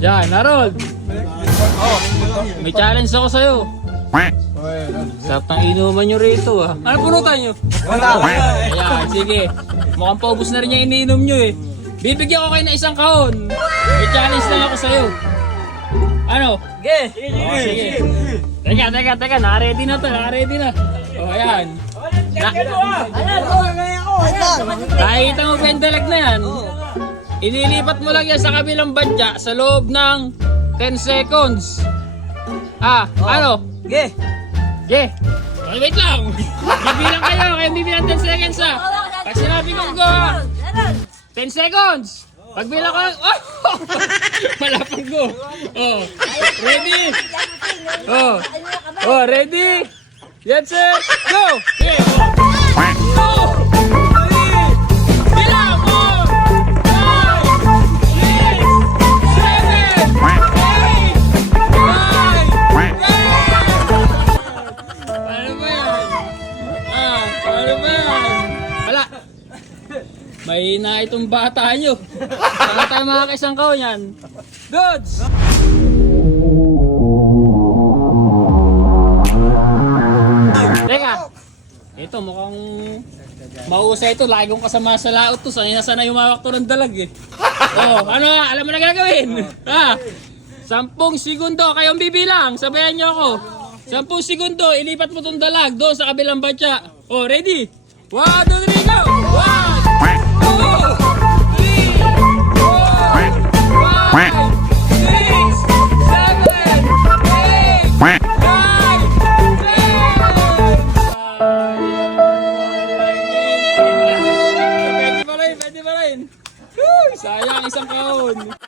Yan, Harold. Oh, may challenge ako sa'yo. Sarap ng inuman nyo rito ah. Ano punutan nyo? Ayan, sige. Mukhang paubos na rin yung iniinom nyo eh. Bibigyan ko kayo ng isang kahon. May challenge lang ako sa'yo. Ano? Ge! Oh, sige. Teka, teka, teka. Naka-ready na to. Naka-ready na. O, oh, ayan. Na Ayan! Ayan! nakikita mo pendalag na yan. Inilipat mo lang yan sa kabilang badya sa loob ng 10 seconds. Ah, ano? Ge! Yeah. Oh, wait lang. Bibilang kayo. Kayo bibilang 10 seconds ha. Pag sinabi kong go ha. 10 seconds. Pagbilang ko. Oh! Wala pang go. Oh. Ready? Oh. Oh, ready? Yes, sir. Go. Okay. Go. Ano ba? Wala. Mahina itong bata nyo. Saan tayo makakaisang kao yan? Goods! Teka, ito mukhang mausay ito. Lagi kong kasama sa laot to. Sanay na sanay umawak to ng dalag eh. Oh, ano? Alam mo na gagawin? Ha? Sampung segundo, kayong bibilang. Sabayan nyo ako. Sampung segundo, ilipat mo tong dalag doon sa kabilang batya. Oh, ready? One, two, three, go! One, two, three, four, five, six, seven, eight, nine, ten! Pwede pa rin, pwede pa rin. Sayang isang kahon.